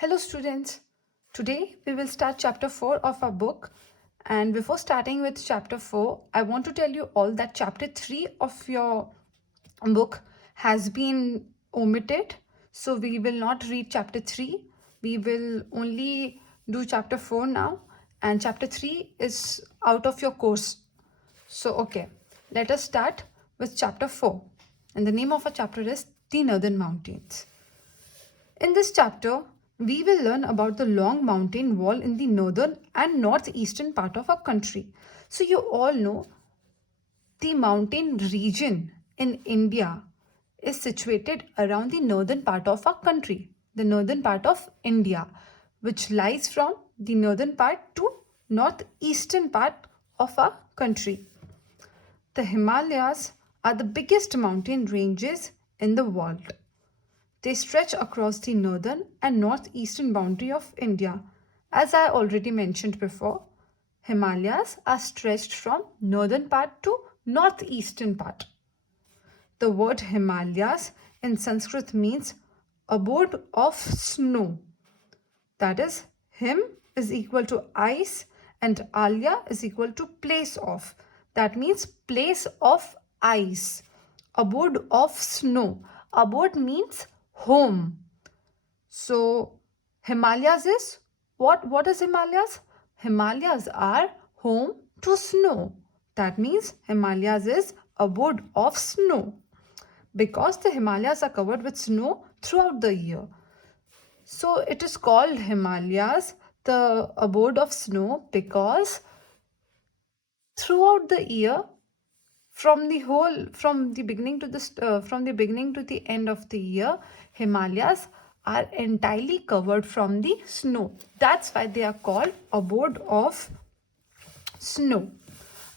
Hello students, today we will start chapter 4 of our book, and before starting with chapter 4, I want to tell you all that chapter 3 of your book has been omitted. So we will not read chapter 3, we will only do chapter 4 now, and chapter 3 is out of your course. So okay, let us start with chapter 4, and the name of our chapter is The Northern Mountains. In this chapter, we will learn about the long mountain wall in the northern and northeastern part of our country. So you all know the mountain region in India is situated around the northern part of our country, the northern part of India, which lies from the northern part to northeastern part of our country. The Himalayas are the biggest mountain ranges in the world. They stretch across the northern and northeastern boundary of India. As I already mentioned before, Himalayas are stretched from northern part to northeastern part. The word Himalayas in Sanskrit means abode of snow. That is, Him is equal to ice and Alya is equal to place of. That means place of ice. Abode of snow. Abode means home. So Himalayas is what? What is Himalayas? Himalayas are home to snow. That means Himalayas is abode of snow because the Himalayas are covered with snow throughout the year. So it is called Himalayas, the abode of snow, because throughout the year, from the beginning to the end of the year, Himalayas are entirely covered from the snow. That's why they are called abode of snow.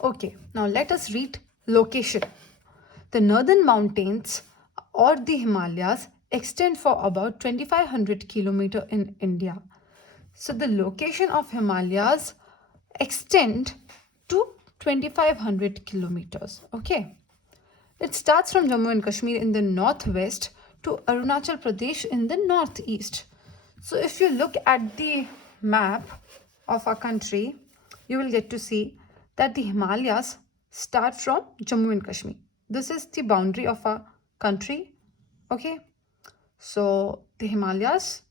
Okay, now let us read location. The northern mountains or the Himalayas extend for about 2500 kilometers in India. So the location of Himalayas extend to 2500 kilometers. Okay. It starts from Jammu and Kashmir in the northwest to Arunachal Pradesh in the northeast. So if you look at the map of our country, you will get to see that the Himalayas start from Jammu and Kashmir. This is the boundary of our country. Okay. So the Himalayas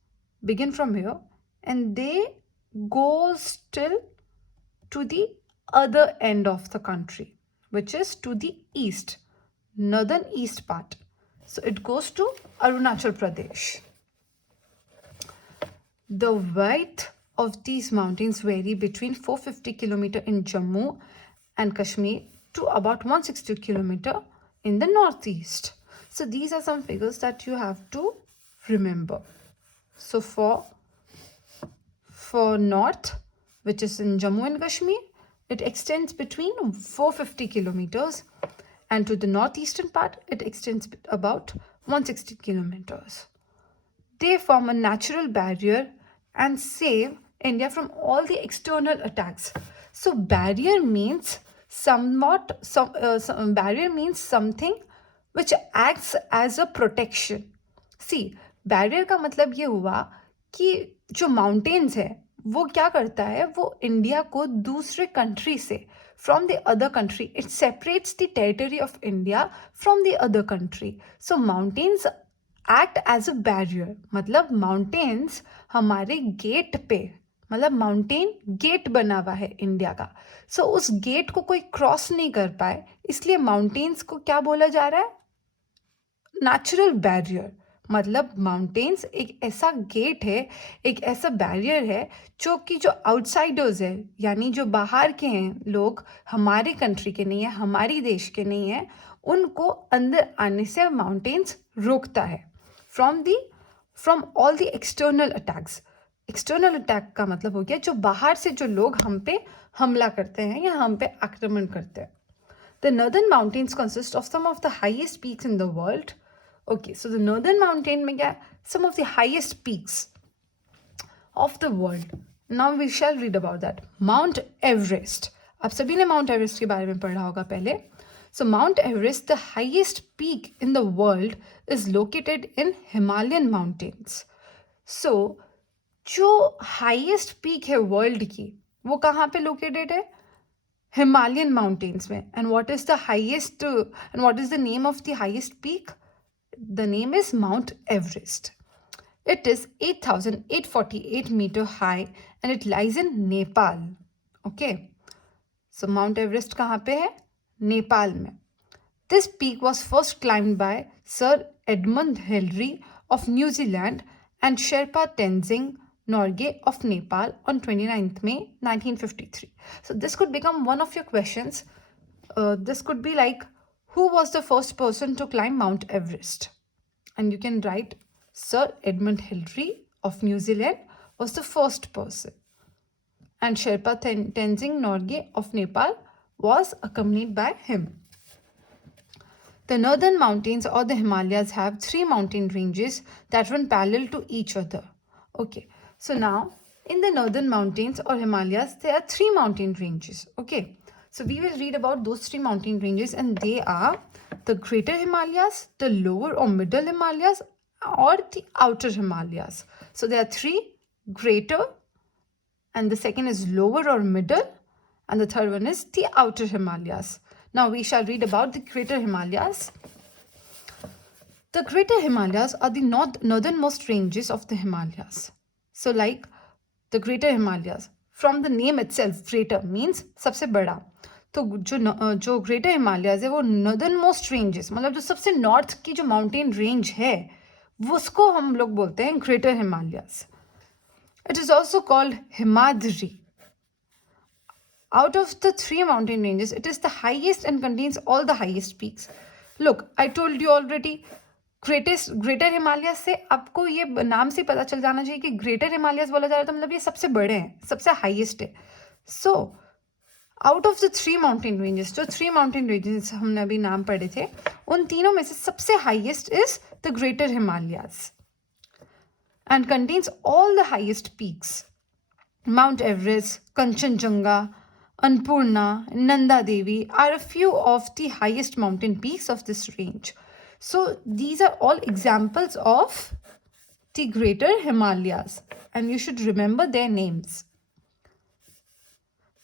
begin from here and they go still to the other end of the country, which is to the east, northern east part. So it goes to Arunachal Pradesh. The width of these mountains vary between 450 km in Jammu and Kashmir to about 160 km in the northeast. So these are some figures that you have to remember. So for north, which is in Jammu and Kashmir, it extends between 450 kilometers, and to the northeastern part, it extends about 160 kilometers. They form a natural barrier and save India from all the external attacks. So barrier means barrier means something which acts as a protection. See, barrier का मतलब ये हुआ कि जो mountains है वो क्या करता है, वो इंडिया को दूसरे कंट्री से from the other country, it separates the territory of India from the other country. So mountains act as a barrier. मतलब mountains हमारे गेट पे, मतलब माउंटेन गेट बना हुआ है इंडिया का. सो उस गेट को कोई क्रॉस नहीं कर पाए, इसलिए माउंटेन्स को क्या बोला जा रहा है? Natural barrier. मतलब माउंटेन्स एक ऐसा गेट है, एक ऐसा बैरियर है जो कि जो आउटसाइडर्स है, यानी जो बाहर के हैं लोग, हमारे कंट्री के नहीं है, हमारी देश के नहीं है, उनको अंदर आने से माउंटेन्स रोकता है from all the external attacks. External attack का मतलब हो गया जो बाहर से जो लोग हम पे हमला करते हैं या हम पे आक्रमण करते हैं. The northern mountains consist of some of the highest peaks in the world. Okay, so the northern mountain में क्या, some of the highest peaks of the world. Now we shall read about that. Mount Everest. आप सभी ने Mount Everest के बारे में पढ़ा होगा पहले. So Mount Everest, the highest peak in the world, is located in Himalayan mountains. So जो हाईएस्ट पीक है वर्ल्ड की वो कहाँ पे लोकेटेड है? हिमालयन माउंटेन्स में. And what is the highest and what is the name of the highest peak? The name is mount Everest. It is 8,848 meter high and it lies in Nepal. Okay. So Mount Everest कहाँ पे है? नेपाल में. This peak was first climbed by Sir Edmund Hillary of New Zealand and Sherpa Tenzing Norgay of Nepal on 29th May 1953. So this could become one of your questions. This could be like, who was the first person to climb Mount Everest? And you can write Sir Edmund Hillary of New Zealand was the first person. And Sherpa Tenzing Norgay of Nepal was accompanied by him. The northern mountains or the Himalayas have 3 mountain ranges that run parallel to each other. Okay, so now in the northern mountains or Himalayas, there are 3 mountain ranges. Okay, so we will read about those 3 mountain ranges, and they are the Greater Himalayas, the Lower or Middle Himalayas, or the Outer Himalayas. So there are 3: Greater, and the second is Lower or Middle, and the third one is the Outer Himalayas. Now we shall read about the Greater Himalayas. The Greater Himalayas are the northernmost ranges of the Himalayas. So like the Greater Himalayas, from the name itself, Greater means सबसे बड़ा. तो जो greater Himalayas है वो northern most ranges, मतलब जो सबसे north की जो माउंटेन रेंज है उसको हम लोग बोलते हैं greater Himalayas. It is also called Himadri. Out of the 3 mountain ranges, it is the highest and contains all the highest peaks. Look, I told you already, greater Himalayas से आपको ये नाम से पता चल जाना चाहिए कि ग्रेटर हिमालयस बोला जा रहा है तो मतलब ये सबसे बड़े हैं, सबसे हाईएस्ट है. So out of the 3 mountain ranges, जो 3 माउंटेन रेंजेस हमने अभी नाम पढ़े थे, उन तीनों में से सबसे highest is the greater Himalayas and contains all the highest peaks. Mount Everest, Kanchenjunga, Annapurna, and Nanda Devi are a few of the highest mountain peaks of this range. So these are all examples of the Greater Himalayas, and you should remember their names.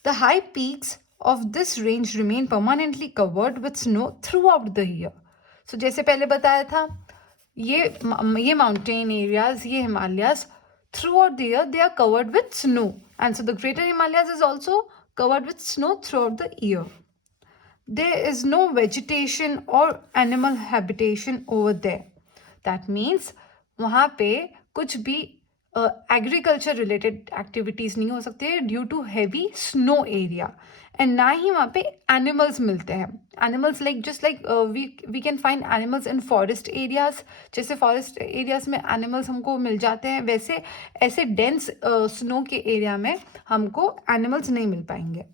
The high peaks of this range remain permanently covered with snow throughout the year. So जैसे पहले बताया था, ये mountain areas, ये Himalayas, throughout the year they are covered with snow, and so the Greater Himalayas is also covered with snow throughout the year. There is no vegetation or animal habitation over there. That means वहाँ पे कुछ भी agriculture related activities नहीं हो सकते due to heavy snow area, and ना ही वहाँ पे एनिमल्स मिलते हैं. Animals like just like we can find animals in forest areas. जैसे फॉरेस्ट एरियाज में एनिमल्स हमको मिल जाते हैं, वैसे ऐसे डेंस स्नो के एरिया में हमको एनिमल्स नहीं मिल पाएंगे.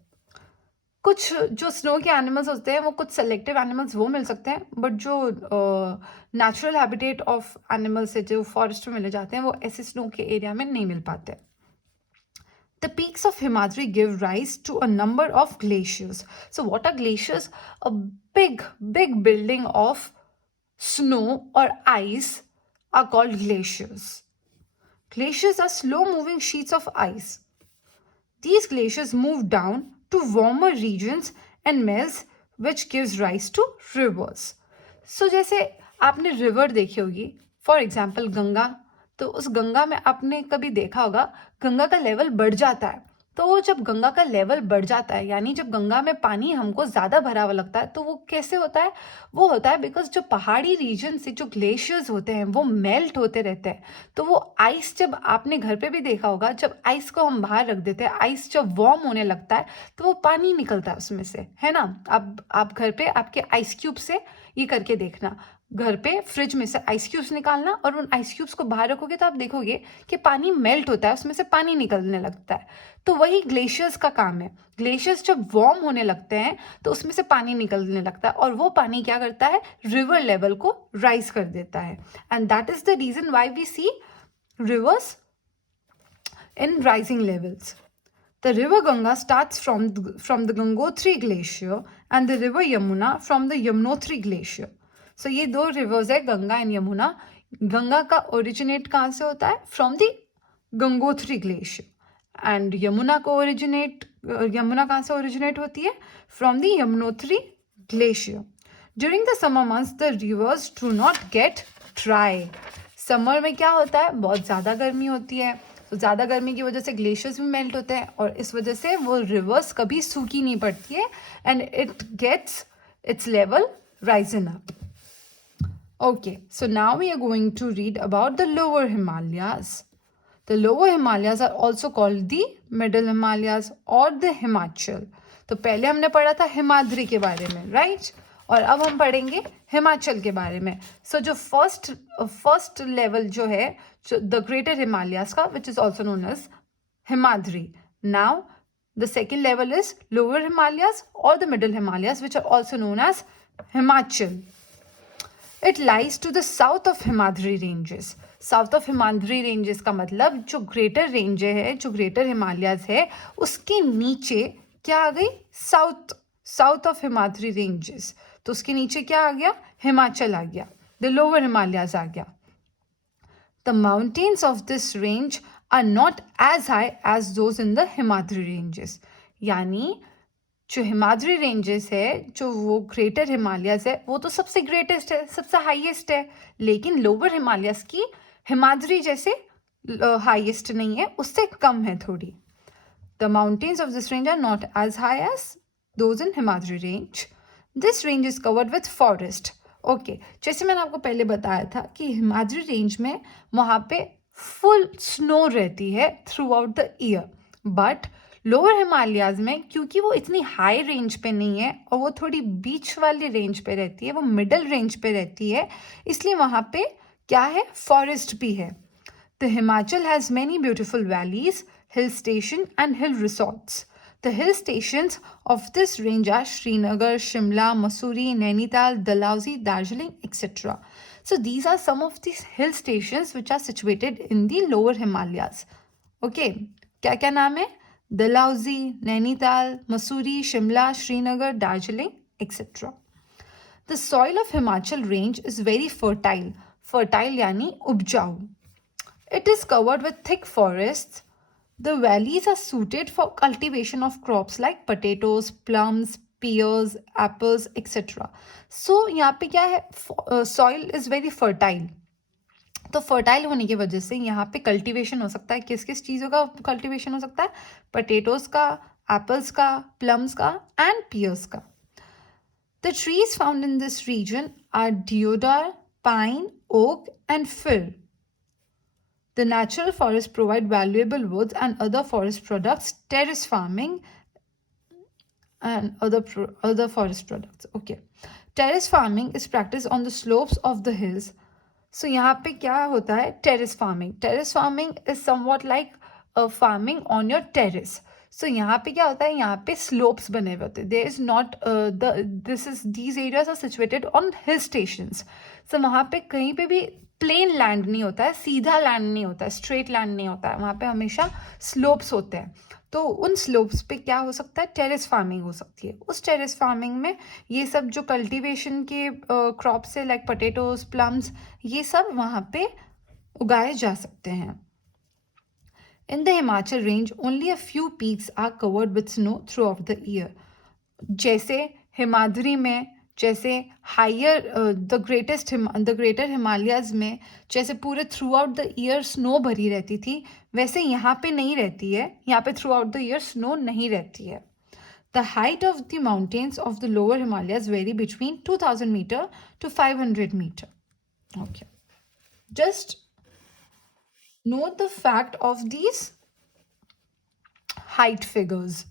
कुछ जो स्नो के एनिमल्स होते हैं वो कुछ सेलेक्टिव एनिमल्स वो मिल सकते हैं, बट जो नेचुरल हैबिटेट ऑफ एनिमल्स है जो फॉरेस्ट में मिले जाते हैं वो ऐसे स्नो के एरिया में नहीं मिल पाते. The peaks of Himadri give rise to a number of glaciers. So what are glaciers? A big building of snow or ice are called glaciers. Glaciers are slow moving sheets of ice. These glaciers move down to warmer regions and melts, which gives rise to rivers. So जैसे आपने river देखी होगी, for example Ganga, तो उस गंगा में आपने कभी देखा होगा गंगा का लेवल बढ़ जाता है. तो जब गंगा का लेवल बढ़ जाता है, यानी जब गंगा में पानी हमको ज़्यादा भरा हुआ लगता है, तो वो कैसे होता है? वो होता है बिकॉज जो पहाड़ी रीजन से जो ग्लेशियर्स होते हैं वो मेल्ट होते रहते हैं. तो वो आइस, जब आपने घर पे भी देखा होगा, जब आइस को हम बाहर रख देते हैं, आइस जब वार्म होने लगता है तो वो पानी निकलता है उसमें से, है ना. आप घर पे आपके आइस क्यूब से ये करके देखना, घर पे फ्रिज में से आइस क्यूब्स निकालना और उन आइस क्यूब्स को बाहर रखोगे तो आप देखोगे कि पानी मेल्ट होता है, उसमें से पानी निकलने लगता है. तो वही ग्लेशियर्स का काम है. ग्लेशियर्स जब वार्म होने लगते हैं तो उसमें से पानी निकलने लगता है, और वो पानी क्या करता है? रिवर लेवल को राइज कर देता है. And that is the reason why we see rivers in rising levels. The river Ganga starts from the Gangotri Glacier and the river Yamuna from the Yamunotri Glacier. So ये दो rivers है, Ganga and Yamuna. Ganga का originate कहाँ से होता है? From the Gangotri glacier. And Yamuna कहाँ से ओरिजिनेट होती है? From the Yamunotri glacier. During the summer months the reverse do not gate dry. Summer में क्या होता है? बहुत ज़्यादा गर्मी होती है, तो ज़्यादा गर्मी की वजह से ग्लेशियर्स भी मेल्ट होते हैं और इस वजह से वो रिवर्स कभी सूखी नहीं पड़ती है and it gets its level rising up. Okay, so now we are going to read about the lower Himalayas. The lower Himalayas are also called the middle Himalayas or the Himachal. तो पहले हमने पढ़ा था हिमाद्री के बारे में, right? और अब हम पढ़ेंगे हिमाचल के बारे में. सो जो फर्स्ट लेवल जो है द ग्रेटर हिमालयास का, which is also known as Himadri. Now the second level is lower Himalayas or the middle Himalayas, which are also known as Himachal. It lies to the south of Himadri ranges. South of Himadri ranges का मतलब जो greater range है, जो greater Himalayas है, उसके नीचे क्या आ गई? South of Himadri ranges. तो उसके नीचे क्या आ गया? हिमाचल आ गया, द लोअर हिमालयाज आ गया. The mountains of this range are not as high as those in the Himadri ranges. यानी जो हिमाद्री रेंजेस है, जो वो ग्रेटर हिमालयाज है, वो तो सबसे ग्रेटेस्ट है, सबसे हाईएस्ट है, लेकिन लोअर हिमालयाज की हिमाद्री जैसे हाईएस्ट नहीं है, उससे कम है थोड़ी. The mountains of this range are not as high as those in Himadri range. This range is covered with forest. Okay, जैसे मैंने आपको पहले बताया था कि हिमाद्री रेंज में वहाँ पे फुल स्नो रहती है through out the year, but lower Himalayas में क्योंकि वो इतनी हाई रेंज पे नहीं है और वो थोड़ी बीच वाली रेंज पे रहती है, वो मिडल रेंज पे रहती है, इसलिए वहाँ पे क्या है? फॉरेस्ट भी है. The Himachal has many beautiful valleys, hill station and hill resorts. The hill stations of this range are Srinagar, Shimla, Mussoorie, Nainital, Dalhousie, Darjeeling, etc. So these are some of these hill stations which are situated in the lower Himalayas. Okay, क्या नाम है? Dalhousie, Nainital, Mussoorie, Shimla, Srinagar, Darjeeling, etc. The soil of Himachal range is very fertile. Fertile यानी उपजाऊ. It is covered with thick forests. The valleys are suited for cultivation of crops like potatoes, plums, pears, apples, etc. So यहाँ पे क्या है? Soil is very fertile. तो fertile होने की वजह से यहाँ पे कल्टीवेशन हो सकता है. किस किस चीज़ों का कल्टीवेशन हो सकता है? पोटैटोज का, एप्पल्स का, प्लम्स का एंड पियर्स का. The trees found in this region are deodar, pine, oak and fir. The natural forests provide valuable woods and other forest products, terrace farming and other forest products. Okay. Terrace farming is practiced on the slopes of the hills. So यहाँ पे क्या होता है? Terrace farming. Terrace farming is somewhat like farming on your terrace. So यहाँ पे क्या होता है? यहाँ पे slopes बने हुए होते हैं. There is not these areas are situated on hill stations. So वहाँ पे कहीं पे भी प्लेन लैंड नहीं होता है, सीधा लैंड नहीं होता है, स्ट्रेट लैंड नहीं होता है, वहाँ पे हमेशा स्लोप्स होते हैं. तो उन स्लोप्स पे क्या हो सकता है? टेरेस फार्मिंग हो सकती है. उस टेरेस फार्मिंग में ये सब जो कल्टीवेशन के क्रॉप्स है लाइक पोटैटोज, प्लम्स, ये सब वहाँ पे उगाए जा सकते हैं. In the Himachal range only a few peaks are covered with snow throughout the year. जैसे हिमाद्री में, जैसे हायर द ग्रेटर हिमालयाज में जैसे पूरे through out the year snow भरी रहती थी, वैसे यहाँ पे नहीं रहती है. यहाँ पे throughout the year snow नहीं रहती है. The height of the mountains of the lower Himalayas vary between 2000 metre to 500 metre. Okay. Just note the fact of these height figures.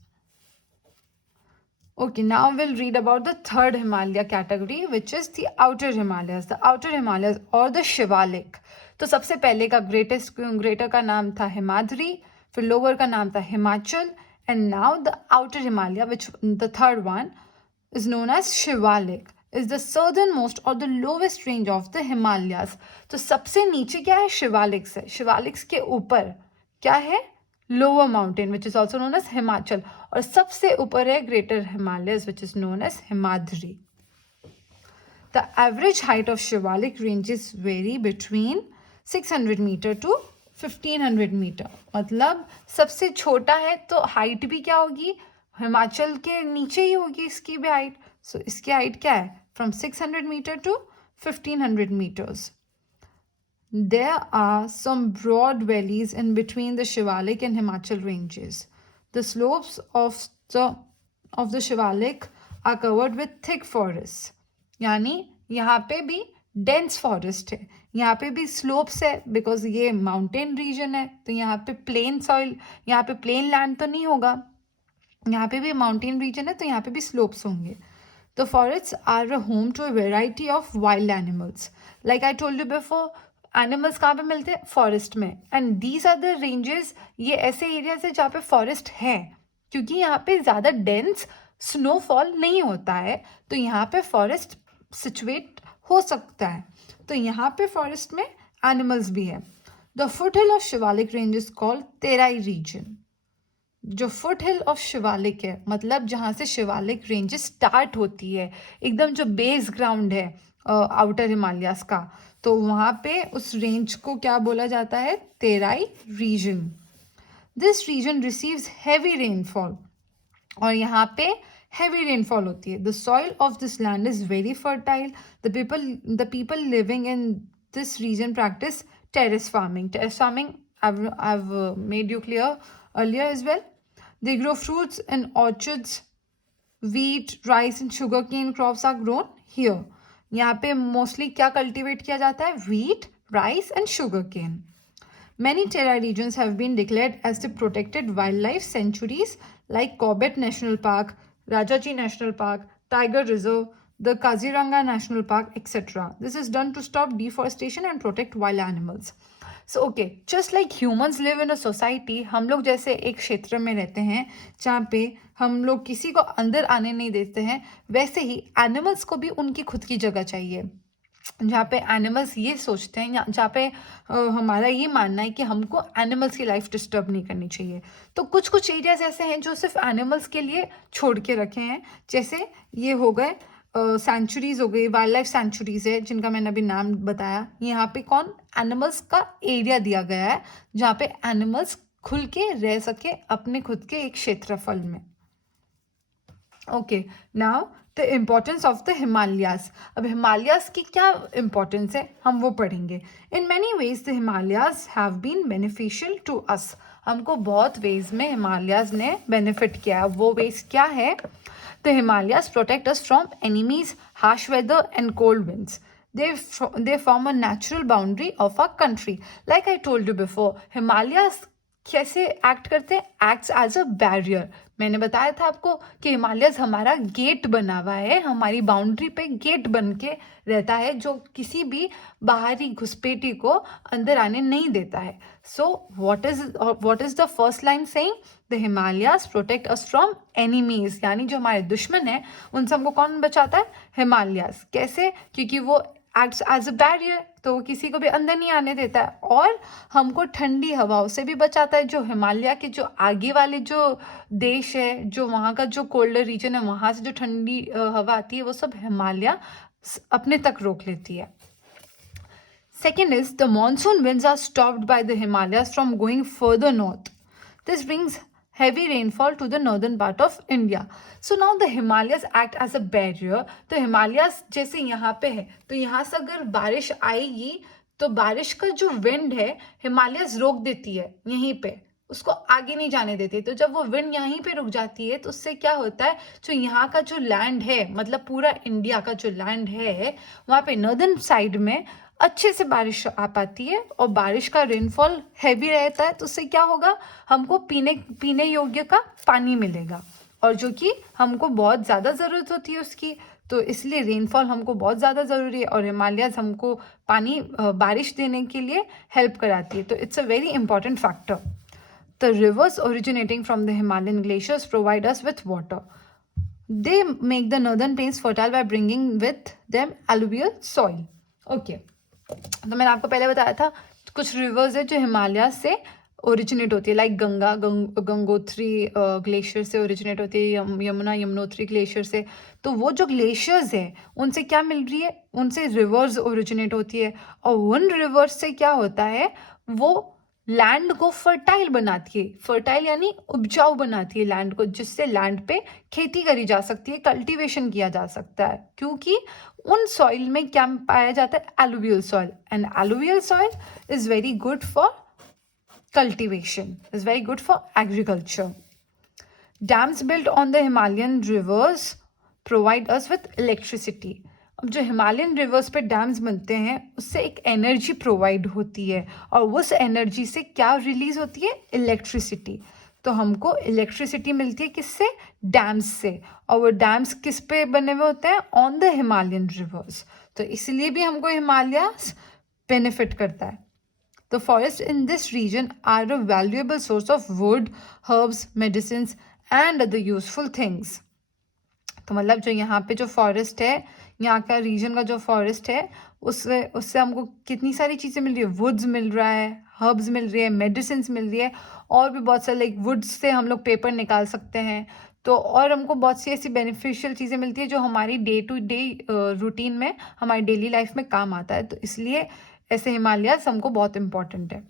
Okay, now we'll read about the third Himalaya category, which is the outer Himalayas. The outer Himalayas or the Shivalik. तो सबसे पहले का greater का नाम था हिमाद्री, फिर lower का नाम था Himachal, and now the outer Himalaya, which the third one is known as Shivalik, is the southernmost or the lowest range of the Himalayas. तो सबसे नीचे क्या है? शिवालिक्स है. शिवालिक्स के ऊपर क्या है? Lower mountain which is also known as Himachal, और सबसे ऊपर है greater Himalayas which is known as Himadri. The average height of Shivalik ranges vary between 600 metre to 1500 metre, मतलब सबसे छोटा है तो हाइट भी क्या होगी, हिमाचल के नीचे ही होगी इसकी भी हाइट. सो इसकी हाइट क्या है, from 600 metre to 1500 meters. There are some broad valleys in between the Shivalik and Himachal ranges. The slopes of the Shivalik are covered with thick forests. यानी यहाँ पे भी डेंस फॉरेस्ट है, यहाँ पे भी स्लोप्स है, बिकॉज ये माउंटेन रीजन है. तो यहाँ पे प्लेन सॉइल, यहाँ पे प्लेन लैंड तो नहीं होगा, यहाँ पे भी माउंटेन रीजन है तो यहाँ पे भी स्लोप्स होंगे. The forests are a home to a variety of wild animals. Like I told you before, animals कहाँ पे मिलते हैं, फॉरेस्ट में. And these are the ranges, ये ऐसे एरियाज है जहाँ पे फॉरेस्ट है, क्योंकि यहाँ पे ज़्यादा डेंस स्नोफॉल नहीं होता है, तो यहाँ पे फॉरेस्ट सिचुएट हो सकता है. तो यहाँ पे फॉरेस्ट में एनिमल्स भी है. The foothill of Shivalik range is called Terai region. जो फुट हिल ऑफ शिवालिक है, मतलब जहाँ से शिवालिक रेंज स्टार्ट होती है, एकदम जो बेस ग्राउंड है आउटर हिमालयास का, तो वहाँ पे उस रेंज को क्या बोला जाता है, Terai region. This region receives heavy rainfall, और यहाँ पे हैवी रेनफॉल होती है. The soil of this land is very fertile. The people living in this region practice terrace farming. Terrace farming, I've made you clear earlier as well. They grow fruits and orchards. Wheat, rice and sugarcane crops are grown here. यहाँ पे mostly क्या cultivate किया जाता है, wheat, rice and sugarcane. Many Terra regions have been declared as the protected wildlife sanctuaries like Corbett National Park, Rajaji National Park, Tiger Reserve, the Kaziranga National Park, etc. This is done to stop deforestation and protect wild animals. So okay, just like humans live in a society, हम लोग जैसे एक क्षेत्र में रहते हैं जहाँ पे हम लोग किसी को अंदर आने नहीं देते हैं, वैसे ही एनिमल्स को भी उनकी खुद की जगह चाहिए. जहाँ पे एनिमल्स ये सोचते हैं, जहाँ पे हमारा ये मानना है कि हमको एनिमल्स की लाइफ डिस्टर्ब नहीं करनी चाहिए. तो कुछ कुछ एरियाज ऐसे हैं जो सिर्फ एनिमल्स के लिए छोड़ के रखे हैं, जैसे ये हो गए सेंचुरीज हो गई, वाइल्ड लाइफ सेंचुरीज है जिनका मैंने अभी नाम बताया. यहाँ पे कौन, एनिमल्स का एरिया दिया गया है जहाँ पे एनिमल्स खुल के रह सके अपने खुद के एक क्षेत्रफल में. Okay, now the importance of the Himalayas. अब हिमालयाज की क्या इम्पोर्टेंस है हम वो पढ़ेंगे. In many ways the Himalayas have been beneficial to us. हमको बहुत वेज में हिमालयाज ने बेनिफिट किया. वो वेज क्या है, the Himalayas protect us from enemies, harsh weather and cold winds. They form a natural boundary of our country. Like I told you before, Himalayas कैसे act करते हैं, एक्ट्स एज अ बैरियर. मैंने बताया था आपको कि हिमालयस हमारा gate बना हुआ है, हमारी बाउंड्री पे गेट बन के रहता है जो किसी भी बाहरी घुसपैठी को अंदर आने नहीं देता है. So what is the first line saying, the Himalayas protect us from enemies. यानी जो हमारे दुश्मन है उनसे हमको कौन बचाता है, हिमालयास. कैसे, क्योंकि वो एक्ट्स एज अ बैरियर, तो वो किसी को भी अंदर नहीं आने देता है, और हमको ठंडी हवाओं से भी बचाता है. जो हिमालय के जो आगे वाले जो देश है, जो वहाँ का जो कोल्डर रीजन है, वहाँ से जो ठंडी हवा आती है वो सब हिमालय अपने तक रोक लेती है. Second is the monsoon winds are stopped by the Himalayas from going further north. This brings heavy rainfall to the northern part of India. So now the Himalayas act as a barrier. तो Himalayas जैसे यहाँ पे है, तो यहाँ से अगर बारिश आएगी तो बारिश का जो विंड है हिमालयस रोक देती है यहीं पे, उसको आगे नहीं जाने देती. तो जब वो विंड यहीं पे रुक जाती है तो उससे क्या होता है, जो यहाँ का जो लैंड है, मतलब पूरा इंडिया का जो लैंड है, वहाँ पे नॉर्दर्न साइड में अच्छे से बारिश आ पाती है, और बारिश का रेनफॉल हैवी रहता है. तो उससे क्या होगा, हमको पीने योग्य का पानी मिलेगा, और जो कि हमको बहुत ज़्यादा ज़रूरत होती है उसकी. तो इसलिए रेनफॉल हमको बहुत ज़्यादा ज़रूरी है, और हिमालयस हमको पानी बारिश देने के लिए हेल्प कराती है. तो it's a very important factor. The rivers originating from the Himalayan glaciers provide us with water. They make the northern plains fertile by bringing with them alluvial soil. Okay. तो मैंने आपको पहले बताया था कुछ रिवर्स है जो हिमालय से ओरिजिनेट होती है, लाइक गंगोत्री ग्लेशियर से ओरिजिनेट होती है, यमुनोत्री ग्लेशियर से. तो वो जो ग्लेशियर्स है उनसे क्या मिल रही है, उनसे रिवर्स ओरिजिनेट होती है, और उन रिवर्स से क्या होता है, वो लैंड को फर्टाइल बनाती है, फर्टाइल यानी उपजाऊ बनाती है लैंड को, जिससे लैंड पे खेती करी जा सकती है, कल्टीवेशन किया जा सकता है, क्योंकि उन सॉइल में क्या पाया जाता है, alluvial soil, and alluvial soil is very good for cultivation, is very good for agriculture. Dams built on the Himalayan rivers provide us with electricity. अब जो हिमालयन रिवर्स पे डैम्स बनते हैं उससे एक एनर्जी प्रोवाइड होती है, और उस एनर्जी से क्या रिलीज होती है, इलेक्ट्रिसिटी. तो हमको इलेक्ट्रिसिटी मिलती है किससे, डैम्स से, और वो डैम्स किस पे बने हुए होते हैं, ऑन द हिमालयन रिवर्स. तो इसलिए भी हमको हिमालयास बेनिफिट करता है. The forests in this region are a valuable source of wood, herbs, medicines and other useful things. तो मतलब जो यहाँ पे जो फॉरेस्ट है, यहाँ का रीजन का जो फॉरेस्ट है, उससे उससे हमको कितनी सारी चीज़ें मिल रही है, वुड्स मिल रहा है, हर्ब्स मिल रही है, मेडिसिन मिल रही है, और भी बहुत सारे, लाइक वुड्स से हम लोग पेपर निकाल सकते हैं. तो और हमको बहुत सी ऐसी बेनिफिशियल चीज़ें मिलती है जो हमारी डे टू डे रूटीन में, हमारी डेली लाइफ में काम आता है. तो इसलिए ऐसे हिमालयाज हमको बहुत इंपॉर्टेंट है.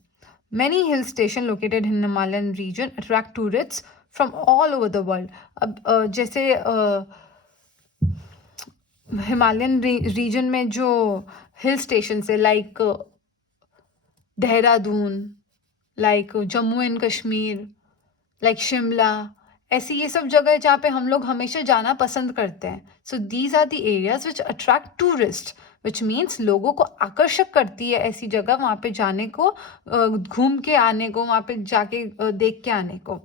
Many hill stations located in Himalayan region attract tourists from all over the world. अब जैसे हिमालयन रीजन में जो हिल स्टेशन है, like Dehradun, like Jammu and Kashmir, like Shimla, ऐसी ये सब जगह है जहाँ पे हम लोग हमेशा जाना पसंद करते हैं. So these are the areas which attract tourist, which means लोगों को आकर्षक करती है ऐसी जगह वहाँ पे जाने को, घूम के आने को, वहाँ पे जाके देख के आने को.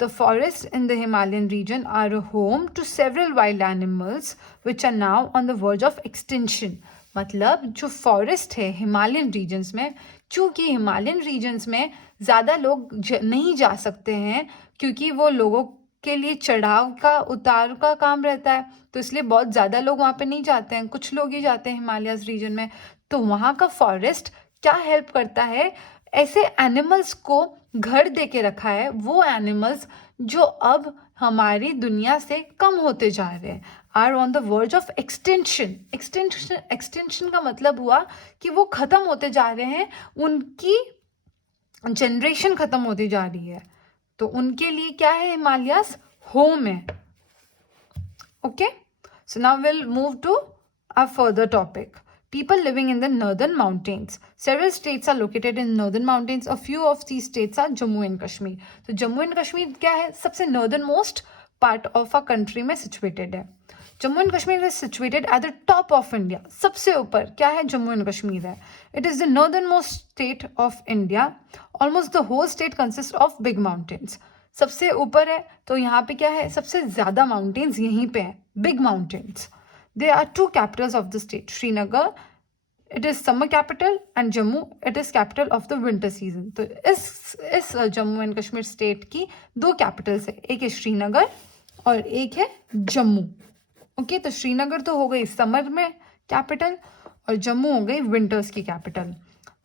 The forests in the Himalayan region are a home to several wild animals which are now on the verge of extinction. मतलब जो फॉरेस्ट है हिमालयन रीजन्स में, चूँकि हिमालयन रीजन्स में ज़्यादा लोग नहीं जा सकते हैं, क्योंकि वो लोगों के लिए चढ़ाव का उतार का काम रहता है, तो इसलिए बहुत ज़्यादा लोग वहाँ पे नहीं जाते हैं, कुछ लोग ही जाते हैं हिमालयस रीजन में. तो वहाँ का फॉरेस्ट क्या हेल्प करता है, ऐसे एनिमल्स को घर दे के रखा है, वो एनिमल्स जो अब हमारी दुनिया से कम होते जा रहे हैं, are on the verge of extension. Extension का मतलब हुआ कि वो खत्म होते जा रहे हैं, उनकी जनरेशन खत्म होती जा रही है. तो उनके लिए क्या है, हिमालयास होम है. Okay, so now will move to a further topic. People living in the northern mountains. Several states are located in northern mountains. A few of these states are Jammu and Kashmir. तो Jammu and Kashmir क्या है, सबसे northern most part of our country में situated है. Jammu and Kashmir is situated at the top of India. सबसे ऊपर क्या है, जम्मू एंड कश्मीर है. It is the northernmost state of India. Almost the whole state consists of big mountains. सबसे ऊपर है तो यहाँ पे क्या है, सबसे ज़्यादा माउंटेन्स यहीं पे हैं, big mountains. There are two capitals of the state. Srinagar, it is summer capital, and Jammu, it is capital of the winter season. तो इस जम्मू एंड कश्मीर स्टेट की दो कैपिटल्स है, एक है श्रीनगर और एक है जम्मू. ओके, तो श्रीनगर तो हो गई समर में कैपिटल, और जम्मू हो गई विंटर्स की capital.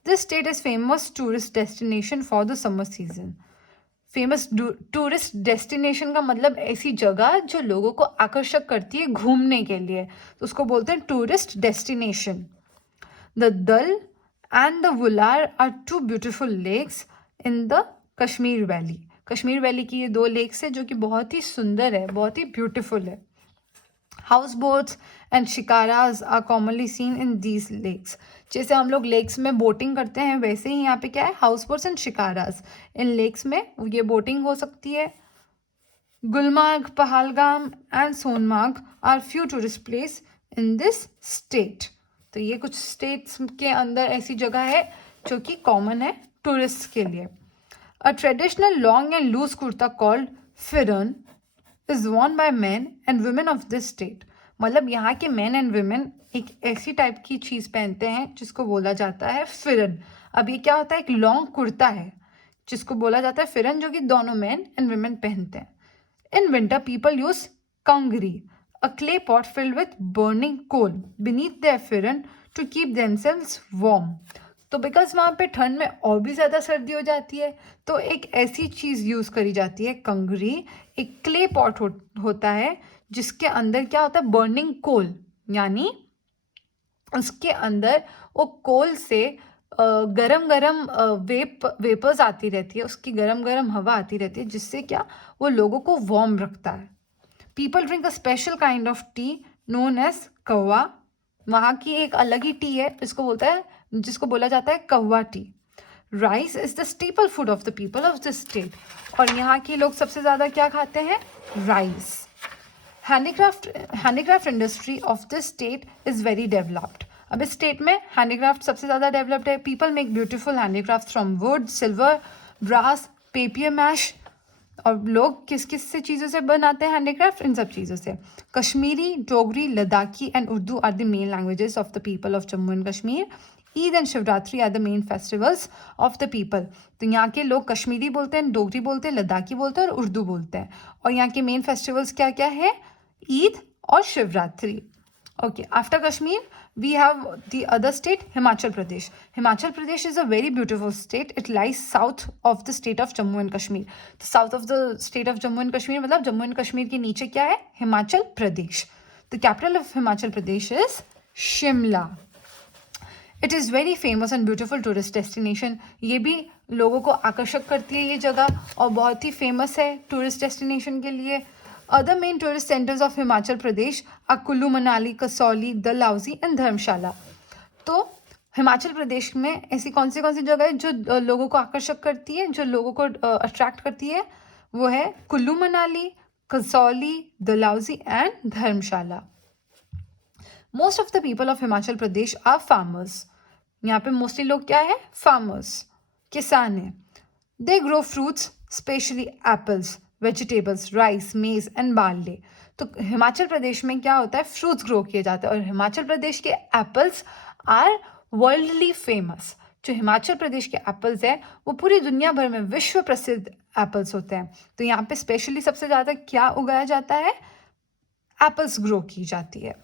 This state is famous tourist destination for the summer season. Famous tourist destination का मतलब ऐसी जगह जो लोगों को आकर्षक करती है घूमने के लिए, तो उसको बोलते हैं tourist destination. The Dal and the Wular are two beautiful lakes in the Kashmir valley. Kashmir valley की ये दो लेक्स है जो कि बहुत ही सुंदर है, बहुत ही ब्यूटिफुल है. House boats and shikaras are commonly seen in these lakes. जैसे हम लोग लेक्स में बोटिंग करते हैं, वैसे ही यहाँ पे क्या है, हाउस बोट्स एंड शिकाराज. इन लेक्स में ये बोटिंग हो सकती है. Gulmarg, Pahalgam and Sonamarg are few tourist place in this state. तो ये कुछ स्टेट्स के अंदर ऐसी जगह है जो कि कॉमन है टूरिस्ट के लिए. A traditional long and loose kurta called pheran is worn by men and women of this state. मतलब यहाँ के men and women एक ऐसी टाइप की चीज़ पहनते हैं जिसको बोला जाता है फिरन. अब ये क्या होता है, एक लॉन्ग कुर्ता है जिसको बोला जाता है फिरन, जो कि दोनों men and women पहनते हैं. In winter people use kangri, a clay pot filled with burning coal beneath their firan to keep themselves warm. तो बिकॉज वहाँ पे ठंड में और भी ज़्यादा सर्दी हो जाती है, तो एक ऐसी चीज़ यूज़ करी जाती है कंगरी. एक क्ले पॉट होता है जिसके अंदर क्या होता है, बर्निंग कोल, यानी उसके अंदर वो कोल से गरम गरम वेपर्स आती रहती है, उसकी गरम गरम हवा आती रहती है, जिससे क्या वो लोगों को वार्म रखता है. People drink a special kind of tea known as kahwa. वहाँ की एक अलग ही टी है, जिसको बोला जाता है kahwa tea. Rice is the staple food of the people of this state. और यहाँ के लोग सबसे ज़्यादा क्या खाते हैं? Rice. Handicraft industry of this state is very developed. अब इस स्टेट में हैंडीक्राफ्ट सबसे ज़्यादा डेवलप्ड है. People make beautiful handicraft from wood, silver, brass, papier mache. और लोग किस किस से चीज़ों से बनाते हैं हैंडीक्राफ्ट? इन सब चीज़ों से. Kashmiri, Dogri, Ladakhi and Urdu are the main languages of the people of Jammu and Kashmir. Eid and Shivratri are the main festivals of the people. तो यहाँ के लोग कश्मीरी बोलते हैं, डोगरी बोलते हैं, लद्दाखी बोलते हैं और उर्दू बोलते हैं. और यहाँ के मेन फेस्टिवल्स क्या क्या है? ईद और Shivratri. Okay, after Kashmir, we have the other state, Himachal Pradesh. Himachal Pradesh is a very beautiful state. It lies south of the state of Jammu and Kashmir. The south of the state of Jammu and Kashmir, मतलब Jammu and Kashmir के नीचे क्या है? Himachal Pradesh. The capital of Himachal Pradesh is Shimla. It is very famous and beautiful tourist destination. ये भी लोगों को आकर्षक करती है ये जगह, और बहुत ही फेमस है टूरिस्ट डेस्टिनेशन के लिए. Other main tourist centres of Himachal Pradesh are Kullu Manali, Kasauli, Dalhousie and Dharamshala. तो हिमाचल प्रदेश में ऐसी कौन सी जगह है जो लोगों को आकर्षक करती है, जो लोगों को अट्रैक्ट करती है? वो है Kullu Manali, Kasauli, Dalhousie and Dharamshala. Most of the people of Himachal Pradesh are farmers. यहाँ पे मोस्टली लोग क्या है? फार्मर्स, किसान हैं. They grow fruits, specially apples, vegetables, rice, maize and barley. तो हिमाचल प्रदेश में क्या होता है? फ्रूट्स ग्रो किए जाते हैं, और हिमाचल प्रदेश के एप्पल्स आर वर्ल्डली फेमस. जो हिमाचल प्रदेश के एप्पल्स हैं वो पूरी दुनिया भर में विश्व प्रसिद्ध एप्पल्स होते हैं. तो यहाँ पे स्पेशली सबसे ज़्यादा क्या उगाया जाता है? एप्पल्स ग्रो की जाती है.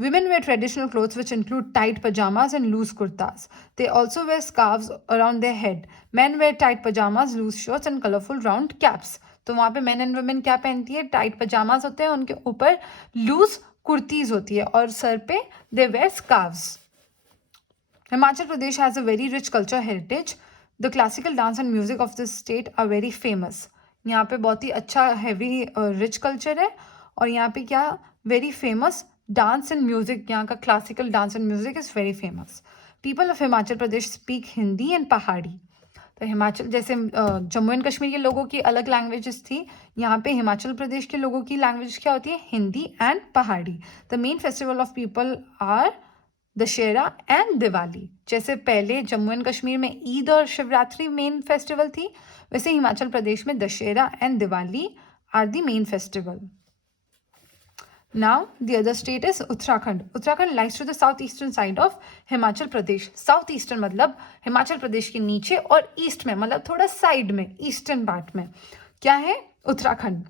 Women wear traditional clothes which include tight pajamas and loose kurtas. They also wear scarves around their head. Men wear tight pajamas, loose shirts and colorful round caps. तो वहाँ पे men and women क्या पहनती है? Tight pyjamas होते हैं, उनके ऊपर लूज कुर्तीज होती है, और सर पे they wear scarves. Himachal Pradesh has a very rich culture heritage. The classical dance and music of this state are very famous. यहाँ पे बहुत ही अच्छा हैवी रिच कल्चर है, और यहाँ पे क्या very famous dance and music. यहाँ का classical dance and music is very famous. People of Himachal Pradesh speak Hindi and पहाड़ी. तो हिमाचल जैसे जम्मू एंड कश्मीर के लोगों की अलग लैंग्वेजेस थी, यहाँ पे हिमाचल प्रदेश के लोगों की लैंग्वेज क्या होती है? Hindi and Pahari. The main festival of people are Dussehra and Diwali. जैसे पहले जम्मू एंड कश्मीर में ईद और शिवरात्रि मेन फेस्टिवल थी, वैसे हिमाचल प्रदेश में Dussehra and Diwali are the main festival. Now the other state is Uttarakhand. Uttarakhand lies to the southeastern side of Himachal Pradesh. Southeastern मतलब हिमाचल प्रदेश के नीचे, और ईस्ट में मतलब थोड़ा साइड में, ईस्टर्न पार्ट में क्या है? Uttarakhand.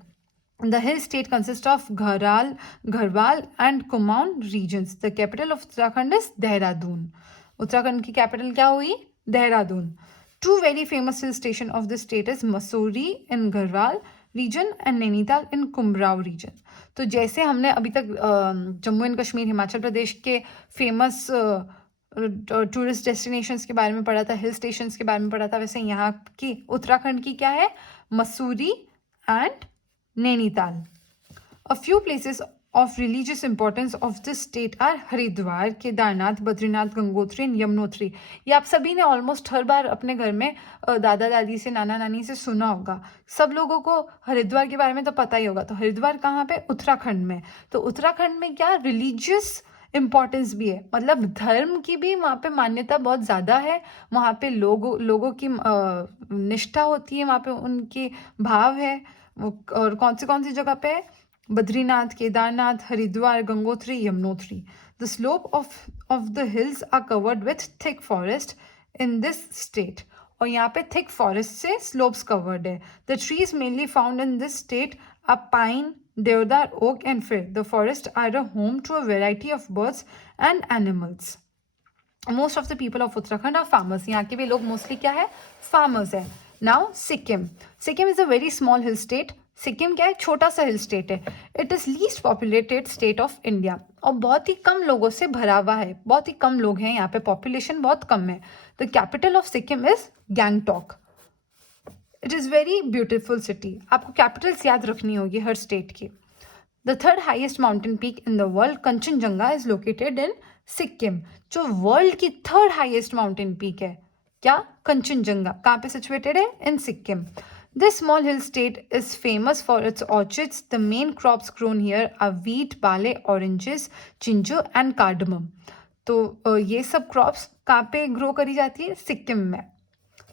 The hill state consists of Garhwal and Kumaon regions. The capital of Uttarakhand is Dehradun. Uttarakhand की कैपिटल क्या हुई? Dehradun. Two very famous hill station of this state is Mussoorie in Garhwal region and Nainital in Kumrao region. तो जैसे हमने अभी तक Jammu and Kashmir, Himachal Pradesh के famous tourist destinations के बारे में पढ़ा था, हिल स्टेशंस के बारे में पढ़ा था, वैसे यहाँ की उत्तराखंड की क्या है? Mussoorie and Nainital. A few places of religious importance of this state are Haridwar, Kedarnath, Badrinath, Gangotri and Yamunotri. ये आप सभी ने ऑलमोस्ट हर बार अपने घर में दादा दादी से, नाना नानी से सुना होगा. सब लोगों को हरिद्वार के बारे में तो पता ही होगा. तो हरिद्वार कहाँ पे? उत्तराखंड में. तो उत्तराखंड में क्या रिलीजियस इम्पॉर्टेंस भी है, मतलब धर्म की भी वहाँ पे मान्यता बहुत ज़्यादा है. वहाँ पे लोगों की निष्ठा होती है, वहाँ पे उनके भाव है. और कौन सी जगह पे? Badrinath, Kedarnath, Haridwar, Gangotri, Yamunotri. The slope of the hills are covered with thick forest in this state. और यहाँ पे थिक फॉरेस्ट से स्लोप्स कवर्ड है. The trees mainly found in this state are pine, deodar, oak and fir. The forests are a home to a variety of birds and animals. Most of the people of Uttarakhand are farmers. यहाँ के भी लोग mostly क्या है? Farmers है. Now Sikkim. Sikkim is a very small hill state. Sikkim क्या है? छोटा सा हिल स्टेट है. It is least populated state of India. और बहुत ही कम लोगों से भरा हुआ है, बहुत ही कम लोग हैं यहाँ पे, पॉपुलेशन बहुत कम है। The capital of Sikkim is Gangtok. It is very beautiful city. आपको कैपिटल्स याद रखनी होगी हर स्टेट की। The third highest mountain peak in the world Kanchenjunga is located in Sikkim. जो वर्ल्ड की थर्ड हाइएस्ट माउंटेन पीक है, क्या? कंचनजंगा। कहाँ पे सिचुएटेड है? इन Sikkim. This small hill state is famous for its orchards. The main crops grown here are wheat, barley, oranges, ginger and cardamom. तो ये सब क्रॉप्स कहाँ पे ग्रो करी जाती है? सिक्किम में।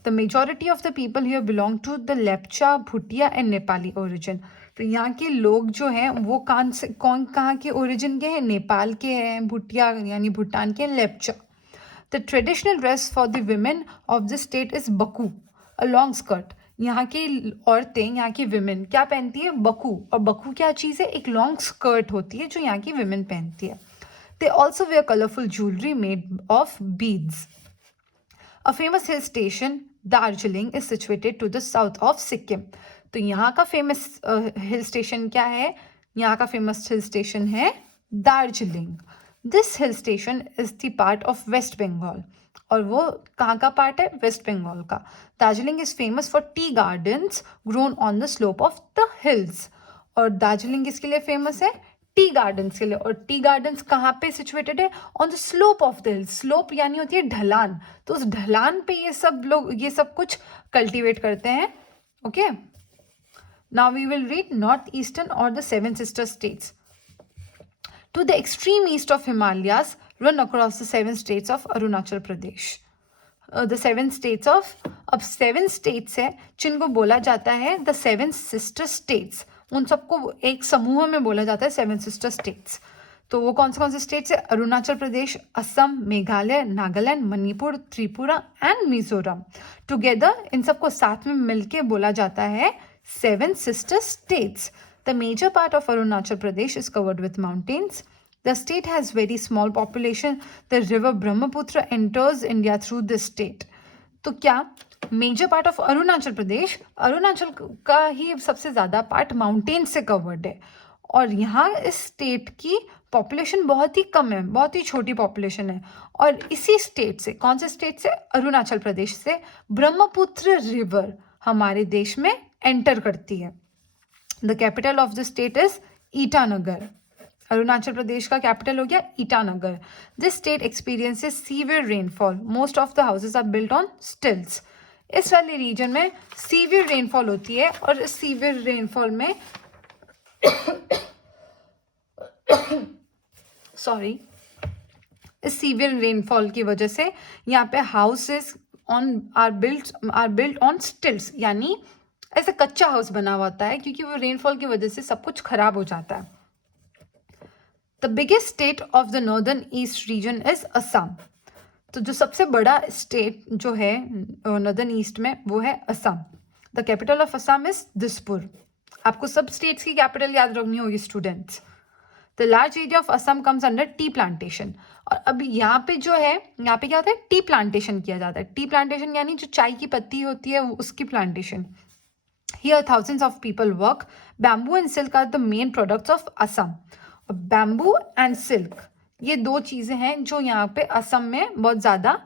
The majority of the people here belong to the Lepcha, Bhutia and Nepali origin. तो यहाँ के लोग जो हैं वो कहाँ के ओरिजिन के हैं? नेपाल के हैं, भूटिया यानी भूटान के, Lepcha. The traditional dress for the women of this state is बकू, a long skirt. यहाँ की औरतें, यहाँ की विमेन क्या पहनती है? बकू। और बकू क्या चीज़ है? एक लॉन्ग स्कर्ट होती है जो यहाँ की विमेन पहनती है। They also wear colorful jewelry made of beads. A famous hill station, Darjeeling, is situated to the south of Sikkim. तो यहाँ का फेमस हिल स्टेशन क्या है? यहाँ का फेमस हिल स्टेशन है Darjeeling. This hill station is the part of West Bengal. और वो कहाँ का पार्ट है? वेस्ट बंगाल का। Darjeeling is famous for tea gardens grown on the slope of the hills. और दार्जिलिंग किसके लिए फेमस है? टी गार्डन्स के लिए। और टी गार्डन्स कहाँ पे सिचुएटेड है? On the slope of the hill. Slope यानी होती है ढलान, तो उस ढलान पे ये सब लोग ये सब कुछ कल्टीवेट करते हैं। Okay, now we will read north eastern और the seven sister states. To the extreme east of Himalayas run across the seven states of Arunachal Pradesh. The seven states of, अब सेवन स्टेट्स है जिनको बोला जाता है द सेवन सिस्टर स्टेट्स। उन सबको एक समूह में बोला जाता है सेवन सिस्टर स्टेट्स। तो वो कौन से स्टेट्स है? अरुणाचल प्रदेश, असम, मेघालय, नागालैंड, मणिपुर, त्रिपुरा एंड मिजोरम। टुगेदर इन सबको साथ में मिलके बोला जाता है seven sister states. The major part of Arunachal Pradesh is covered with mountains. The state has very small population. The river Brahmaputra enters India through this state. तो क्या मेजर पार्ट ऑफ अरुणाचल प्रदेश, अरुणाचल का ही सबसे ज़्यादा पार्ट माउंटेन से कवर्ड है। और यहाँ इस स्टेट की पॉपुलेशन बहुत ही कम है, बहुत ही छोटी पॉपुलेशन है। और इसी स्टेट से, कौन से स्टेट से? अरुणाचल प्रदेश से ब्रह्मपुत्र रिवर हमारे देश में एंटर करती है। The capital of the state is Itanagar. Arunachal Pradesh का कैपिटल हो गया Itanagar. This state experiences severe rainfall. Most of the houses are built on stilts. इस वाले रीजन में सीवियर रेनफॉल होती है और इस सीवियर रेनफॉल में सॉरी इस सीवियर रेनफॉल की वजह से यहाँ पे houses are built on stilts, यानी ऐसे कच्चा हाउस बना हुआ होता है क्योंकि वो रेनफॉल की वजह से सब कुछ खराब हो जाता है। The biggest state of the northern east region is Assam. तो जो सबसे बड़ा स्टेट जो है नॉर्दर्न ईस्ट में वो है Assam. The capital of Assam is Dispur. आपको सब स्टेट्स की कैपिटल याद रखनी होगी students. The large area of Assam comes under tea plantation. और अभी यहाँ पे जो है, यहाँ पे क्या होता है? टी प्लांटेशन किया जाता है। टी प्लांटेशन यानी जो चाय की पत्ती होती है उसकी plantation. Here thousands of people work. Bamboo and silk are the main products of Assam. Bamboo and silk ये दो चीज़ें हैं जो यहाँ पे असम में बहुत ज़्यादा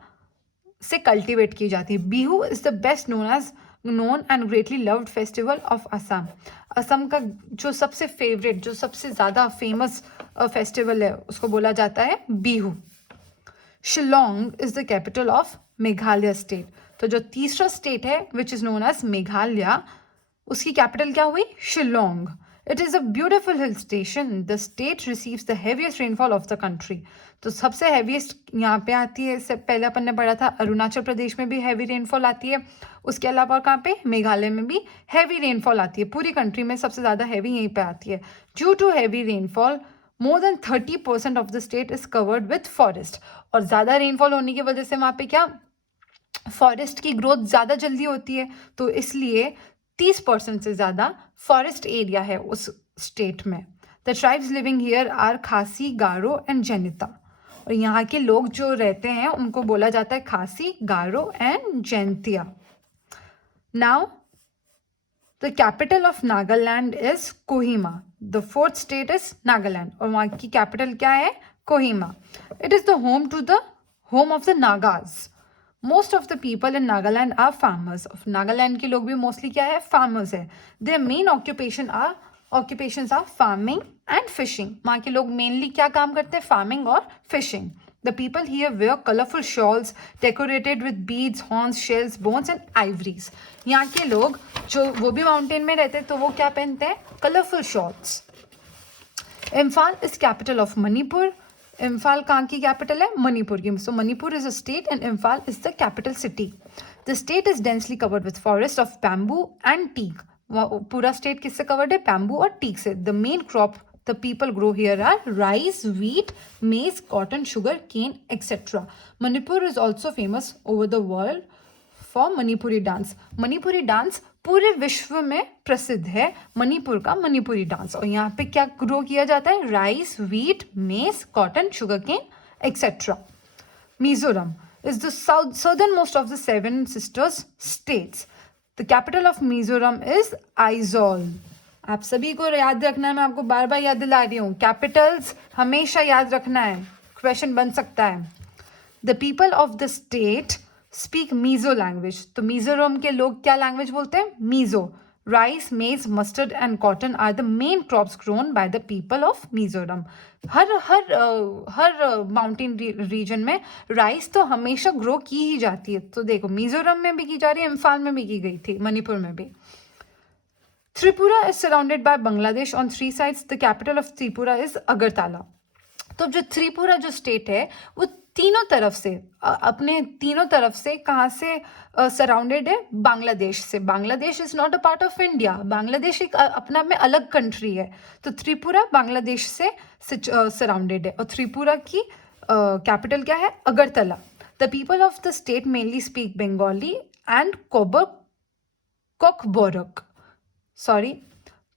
से कल्टीवेट की जाती है। Bihu is the best known and greatly loved festival of Assam. Assam का जो सबसे फेवरेट, जो सबसे ज़्यादा फेमस फेस्टिवल है उसको बोला जाता है Bihu. Shillong is the capital of Meghalaya state. तो जो तीसरा स्टेट है which is known as Meghalaya, उसकी कैपिटल क्या हुई? Shillong. It is a beautiful hill station. The state receives the heaviest rainfall of the country. तो सबसे heaviest यहाँ पे आती है। इससे पहले अपन ने पढ़ा था अरुणाचल प्रदेश में भी heavy rainfall आती है, उसके अलावा कहाँ पे? मेघालय में भी heavy rainfall आती है। पूरी कंट्री में सबसे ज़्यादा heavy यहीं पे आती है। Due to heavy rainfall, more than 30% of the state is covered with forest. और ज़्यादा rainfall होने की वजह से वहाँ पे क्या? फॉरेस्ट की ग्रोथ ज़्यादा जल्दी होती है, तो इसलिए 30% से ज़्यादा फॉरेस्ट एरिया है उस स्टेट में। The tribes living here are Khasi, Garo and जैनिता। और यहाँ के लोग जो रहते हैं उनको बोला जाता है Khasi, Garo and Jaintia. Now the capital of Nagaland is Kohima. The fourth state is Nagaland और वहाँ की कैपिटल क्या है? Kohima. It is the home of the Nagas. Most of the people in Nagaland are farmers. Nagaland के लोग भी मोस्टली क्या है? फार्मर्स है. Their main occupations are farming and fishing. वहाँ के लोग मेनली क्या काम करते हैं? फार्मिंग और fishing. The people here wear colorful shawls decorated with beads, horns, shells, bones and ivories. यहाँ के लोग जो वो भी माउंटेन में रहते हैं तो वो क्या पहनते हैं? Colourful shawls. Imphal is capital of Manipur. Imphal कहाँ की कैपिटल है? मणिपुर की. So Manipur is a state and Imphal is the capital city. The state is densely covered with forest of bamboo and teak. पूरा स्टेट किससे कवर्ड है? बैम्बू और टीक से. The main crop the people grow here are rice, wheat, maize, cotton, sugar, cane, etc. Manipur is also famous over the world for Manipuri dance. Manipuri dance पूरे विश्व में प्रसिद्ध है. मणिपुर का मणिपुरी डांस. और यहाँ पे क्या ग्रो किया जाता है? Rice, wheat, maize, cotton, sugarcane, etcetera. Mizoram is the southernmost of the seven sisters states. The capital of Mizoram is Aizawl. आप सभी को याद रखना है, मैं आपको बार बार याद दिला रही हूँ. कैपिटल्स हमेशा याद रखना है, क्वेश्चन बन सकता है. The people of the state speak Mizo language. तो मिजोरम के लोग क्या लैंग्वेज बोलते हैं? Mizo. Rice, maize, mustard and cotton are the main crops grown by the people of Mizoram. हर माउंटेन रीजन में राइस तो हमेशा ग्रो की ही जाती है. तो देखो, मिजोरम में भी की जा रही है, इम्फाल में भी की गई थी, मणिपुर में भी. Tripura is surrounded by Bangladesh on three sides. The capital of Tripura is Agartala. तो जो त्रिपुरा जो स्टेट है वो तीनों तरफ से अपने तीनों तरफ से कहाँ से सराउंडेड है? बांग्लादेश से. Bangladesh is not a part of India. Bangladesh एक अपना में अलग कंट्री है. तो त्रिपुरा बांग्लादेश से सराउंडेड है. और त्रिपुरा की कैपिटल क्या है? Agartala. The people of the state mainly speak Bengali and Kokborok. Sorry,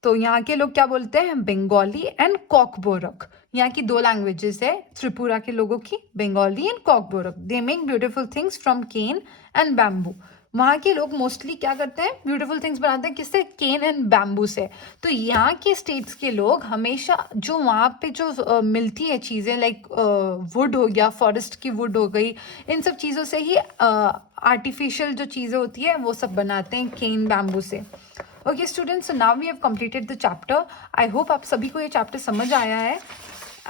तो यहाँ के लोग क्या बोलते हैं? बंगाली एंड कॉकबोरक. यहाँ की दो लैंग्वेजेस है त्रिपुरा के लोगों की, Bengali and Kokborok. They make beautiful things from cane and bamboo. वहाँ के लोग मोस्टली क्या करते हैं? ब्यूटीफुल थिंग्स बनाते हैं. किससे? केन एंड बैम्बू से. तो यहाँ के स्टेट्स के लोग हमेशा जो वहाँ पे जो मिलती है चीज़ें, लाइक वुड हो गया, फॉरेस्ट की वुड हो गई, इन सब चीज़ों से ही आर्टिफिशियल जो चीज़ें होती है वो सब बनाते हैं केन बैम्बू से. Okay students, so now we have completed the chapter. I hope आप सभी को ये चैप्टर समझ आया है.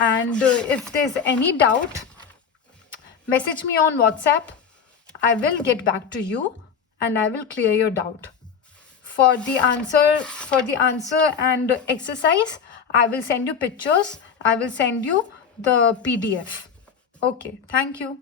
And if there is any doubt, message me on WhatsApp. I will get back to you and I will clear your doubt. For the answer and exercise, I will send you pictures. I will send you the PDF. Okay, thank you.